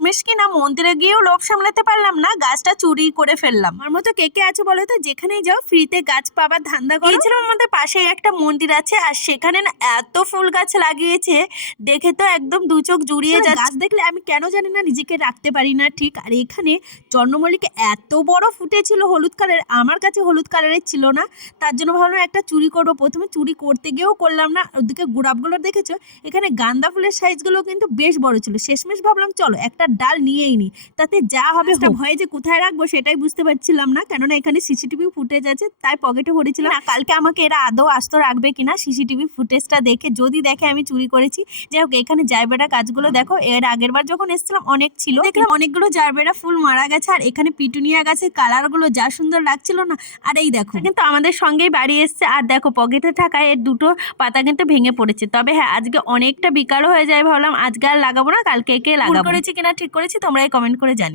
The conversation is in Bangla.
শেষমেশ কিনা মন্দিরে গিয়েও লোভ সামলাতে পারলাম না, গাছটা চুরি করে ফেললাম। আমার মতো কে কে আছে বলো তো, যেখানেই যাও ফ্রিতে গাছ পাবার ধান্দা করো। গিয়েছিলাম আমাদের পাশেই একটা মন্দির আছে, আর সেখানে না এত ফুল গাছ লাগিয়েছে, দেখে তো একদম দু চোখ জুড়িয়ে যাচ্ছে। গাছ দেখলে আমি কেন জানি না নিজেকে রাখতে পারি না ঠিক। আর এখানে চন্দ্রমল্লিকা এত বড় ফুটেছিল হলুদ কালার, আমার কাছে হলুদ কালারের ছিল না, তার জন্য ভাবলাম একটা চুরি করবো। প্রথমে চুরি করতে গিয়েও করলাম না। ওদিকে গোলাপগুলো দেখেছো, এখানে গাঁদা ফুলের সাইজগুলো কিন্তু বেশ বড় ছিল। শেষমেশ ভাবলাম চলো একটা ডাল নিয়েই নি, তাতে যা হবে হোক। ভয়ে যে কোথায় রাখবো সেটাই বুঝতে পারছিলাম না, কেননা এখানে সিসিটিভি ফুটেজ আছে, তাই পকেটে ভরেছিলাম। না কালকে আমাকে এরা আদৌ আস্ত রাখবে কিনা সিসিটিভি ফুটেজটা দেখে, যদি দেখে আমি চুরি করেছি। যাই হোক, এখানে জারবেরা গাছগুলো দেখো, এর আগের বার যখন এসেছিলাম অনেক ছিল, দেখলাম অনেকগুলো জারবেরা ফুল মারা গেছে। আর এখানে পিটুনিয়া গাছের কালারগুলো যা সুন্দর লাগছিল না। আর এই দেখো কিন্তু আমাদের সঙ্গেই বাড়ি এসছে, আর দেখো পকেটে থাকায় এর দুটো পাতা কিন্তু ভেঙে পড়েছে। তবে হ্যাঁ, আজকে অনেকটা বিকালও হয়ে যায়, ভাবলাম আজকে আর লাগাবো না, কালকে লাগাবো। করেছি কিনা ঠিক করেছি তোমরাই কমেন্ট করে জানি।